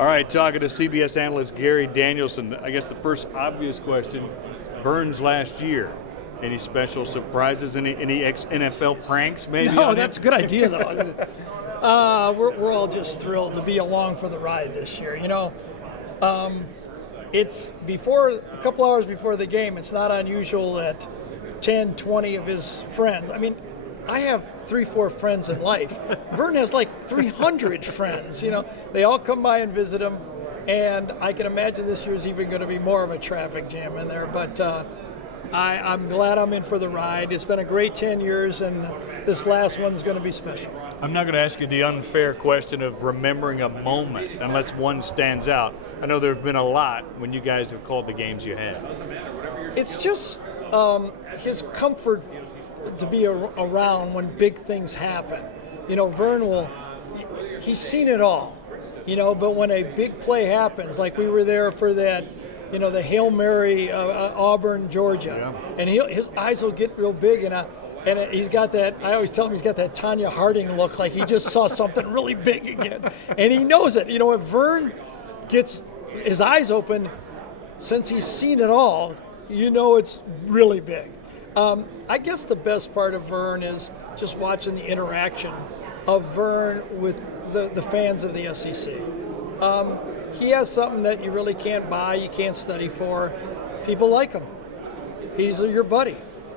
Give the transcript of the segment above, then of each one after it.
All right, talking to CBS analyst Gary Danielson. I guess the first obvious question, Vern's last year. Any special surprises, any ex-NFL pranks maybe? No, that's a good idea though. We're all just thrilled to be along for the ride this year. It's a couple hours before the game. It's not unusual that 10, 20 of his friends. I mean, I have 3-4 friends in life. Vernon has like 300 friends. They all come by and visit him, and I can imagine this year's even going to be more of a traffic jam in there. But I'm glad I'm in for the ride. It's been a great 10 years, and this last one's going to be special. I'm not going to ask you the unfair question of remembering a moment, unless one stands out. I know there have been a lot when you guys have called the games you had. It's just his comfort to be around when big things happen. Vern he's seen it all, but when a big play happens, like we were there for that, the Hail Mary, Auburn, Georgia, and his eyes will get real big, and he's got that, I always tell him he's got that Tanya Harding look, like he just saw something really big again, and he knows it. If Vern gets his eyes open, since he's seen it all, it's really big. I guess the best part of Vern is just watching the interaction of Vern with the fans of the SEC. He has something that you really can't buy, you can't study for. People like him. He's your buddy.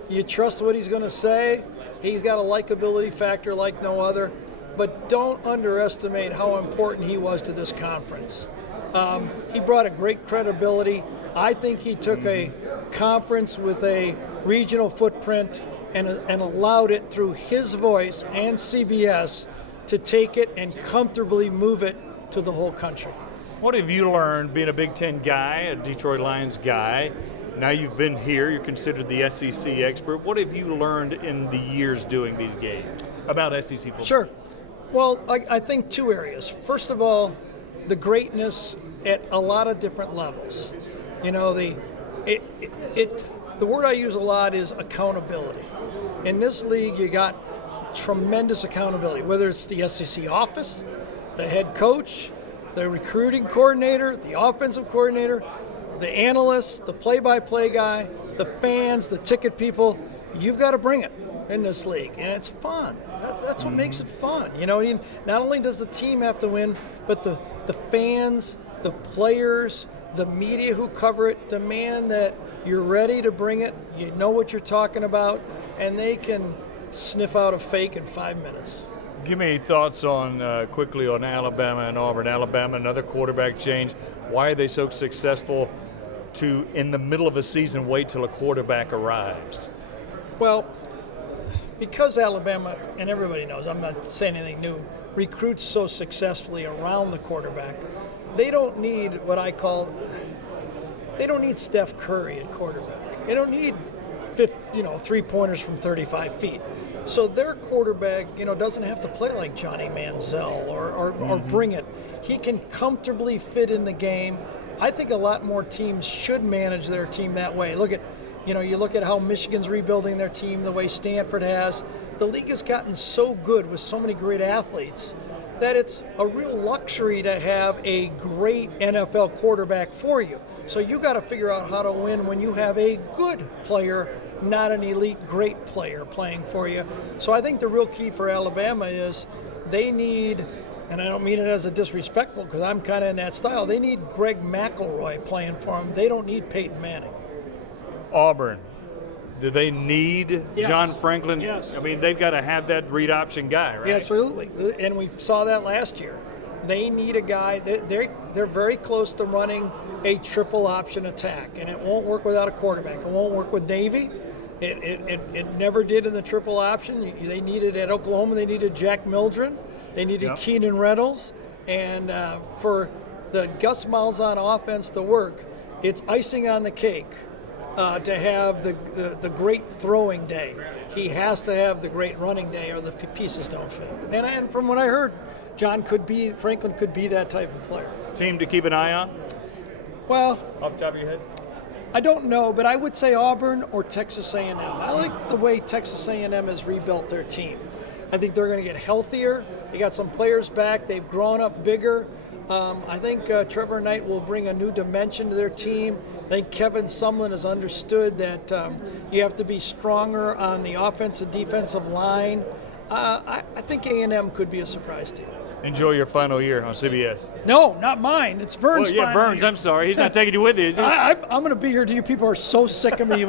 You trust what he's going to say. He's got a likability factor like no other. But don't underestimate how important he was to this conference. He brought a great credibility. I think he took a conference with a regional footprint and allowed it through his voice and CBS to take it and comfortably move it to the whole country. What have you learned being a Big Ten guy, a Detroit Lions guy? Now you've been here, you're considered the SEC expert. What have you learned in the years doing these games about SEC football? Sure. Well, I think two areas. First of all, the greatness at a lot of different levels. The word I use a lot is accountability. In this league, you got tremendous accountability, whether it's the SEC office, the head coach, the recruiting coordinator, the offensive coordinator, the analyst, the play-by-play guy, the fans, the ticket people. You've got to bring it in this league, and it's fun. That's what makes it fun. Not only does the team have to win, but the fans, the players, the media who cover it demand that you're ready to bring it, you know what you're talking about, and they can sniff out a fake in 5 minutes. Give me thoughts on quickly on Alabama and Auburn. Alabama, another quarterback change. Why are they so successful to, in the middle of a season, wait till a quarterback arrives? Well, because Alabama, and everybody knows, I'm not saying anything new, recruits so successfully around the quarterback, they don't need they don't need Steph Curry at quarterback. They don't need 3-pointers from 35 feet. So their quarterback, doesn't have to play like Johnny Manziel or bring it. He can comfortably fit in the game. I think a lot more teams should manage their team that way. You look at how Michigan's rebuilding their team, the way Stanford has. The league has gotten so good with so many great athletes that it's a real luxury to have a great NFL quarterback for you. So you got to figure out how to win when you have a good player, not an elite great player playing for you. So I think the real key for Alabama is they need, and I don't mean it as a disrespectful because I'm kind of in that style, they need Greg McElroy playing for them. They don't need Peyton Manning. Auburn, do they need John Franklin? Yes. I mean, they've got to have that read option guy, right? Yeah, absolutely, and we saw that last year. They need a guy, they're very close to running a triple option attack, and it won't work without a quarterback. It won't work with Navy. It never did in the triple option. They needed at Oklahoma, they needed Jack Mildren. They needed Keenan Reynolds. And for the Gus Malzahn offense to work, it's icing on the cake to have the great throwing day. He has to have the great running day or the pieces don't fit. And from what I heard, Franklin could be that type of player. Team to keep an eye on? Well, off the top of your head? I don't know, but I would say Auburn or Texas A&M. I like the way Texas A&M has rebuilt their team. I think they're going to get healthier. They got some players back. They've grown up bigger. I think Trevor Knight will bring a new dimension to their team. I think Kevin Sumlin has understood that you have to be stronger on the offensive defensive line. I think A&M could be a surprise team. Enjoy your final year on CBS. No, not mine. It's Vern's Well, yeah, final Burns, year. I'm sorry. He's not taking you with you, is he? I'm going to be here till you people are so sick of me.